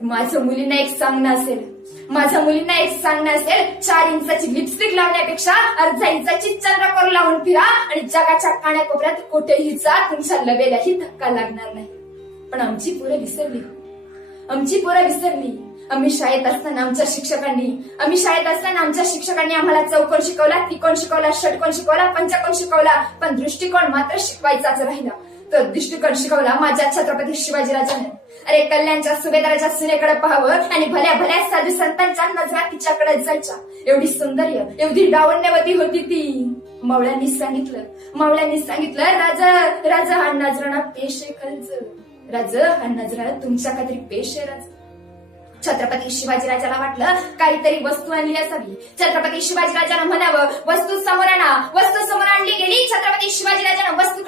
माझ्या मुलींना एक सांगणं असेल माझ्या मुलींना एक सांगणं असेल चार इंचाची लिपस्टिक लावण्यापेक्षा अर्धा इंचाची चंद्रकोर लावून फिरा आणि जगाच्या काण्याकोपऱ्यात कुठेही जा तुमच्या लवेलाही धक्का लागणार नाही. पण आमची पोरं विसरली. आमची पोरं विसरली. आम्ही शाळेत असताना आमच्या शिक्षकांनी आम्ही शाळेत असताना आमच्या शिक्षकांनी आम्हाला चौकोन शिकवला त्रिकोण शिकवला षटकोन शिकवला पंचकोन शिकवला पण दृष्टिकोन मात्र शिकवायचाच राहिला. तर दृष्टिकोन शिकवला माझ्या छत्रपती शिवाजीराजाने. अरे कल्याणच्या सुभेदाराच्या सुनेकडे पाहावं आणि भल्या भल्या साधू संतांच्या नजरा तिच्याकडे जायच्या. एवढी सौंदर्य एवढी डावण्यवती होती ती. मावळ्यांनी सांगितलं मावळ्यांनी सांगितलं राजा राजा हा नजराणा पेशे खर्च राजा हा नजरा तुमच्या काहीतरी पेशे राजा. छत्रपती शिवाजीराजाला वाटलं काहीतरी वस्तू आणली असावी. छत्रपती शिवाजीराजानं म्हणावं वस्तू समोर आणा वस्तू समोर आणली गेली. छत्रपती शिवाजीराजानं वस्तूकडे पाहिलं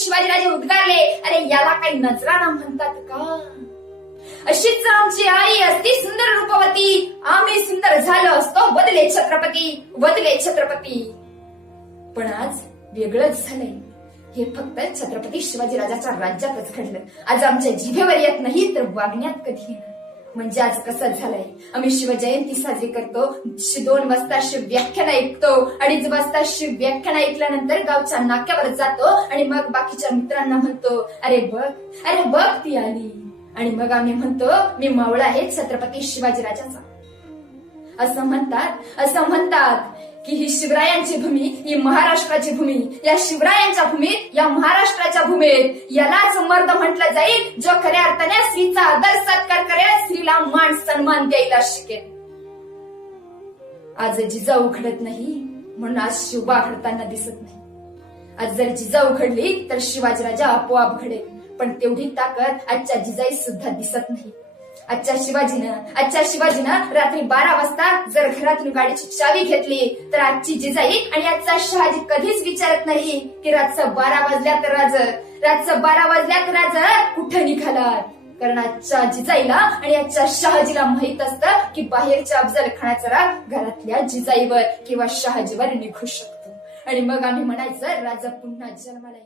शिवाजीराजे उद्गारले अरे याला काही नजराणा म्हणतात का? अशीच आमची आई असती सुंदर रूपवती. आम्ही सुंदर झालो असतो बदले छत्रपती बदले छत्रपती. पण आज वेगळंच झालंय. हे फक्त छत्रपती शिवाजीराजाच्या राज्यातच घडलं. आज आमच्या जिभेवर येत नाही तर वागण्यात कधी येणार? म्हणजे आज कसं झालंय? आम्ही शिवजयंती साजरी करतो. दोन वाजता शिव व्याख्यान ऐकतो. अडीच वाजता शिव व्याख्यान ऐकल्यानंतर गावच्या नाक्यावर जातो आणि मग बाकीच्या मित्रांना म्हणतो अरे बघ अरे बघ ती आली. आणि मग आम्ही म्हणतो मी मावळा आहे छत्रपती शिवाजीराजाचा असं म्हणतात असं म्हणतात की ही शिवरायांची भूमी ही महाराष्ट्राची भूमी या शिवरायांच्या भूमीत या महाराष्ट्राच्या भूमीत यालाच मर्द म्हटलं जाईल जो खऱ्या अर्थाने स्त्रीचा मान द्यायला शिकेल आज जिजा उघडत नाही म्हणून आज शिवबा घडताना दिसत नाही. आज जर जिजा उघडली तर शिवाजीराजा आपोआप घडेल पण तेवढी ताकद आजच्या जिजाई सुद्धा दिसत नाही. आजच्या शिवाजीनं आजच्या शिवाजीनं रात्री बारा वाजता जर घरातून गाडीची चावी घेतली तर आजची जिजाई आणि आजचा शहाजी कधीच विचारत नाही की रातचं बारा वाजल्या तर राज रातचं बारा वाजल्या तर राज कुठं निघालात? कारण आजच्या जिजाईला आणि आजच्या शहाजीला माहीत असतं की बाहेरच्या अफजल खाण्याचा राग घरातल्या जिजाईवर किंवा शहाजीवर निघू शकतो. आणि मग आम्ही म्हणायचं राजा पुन्हा जन्माला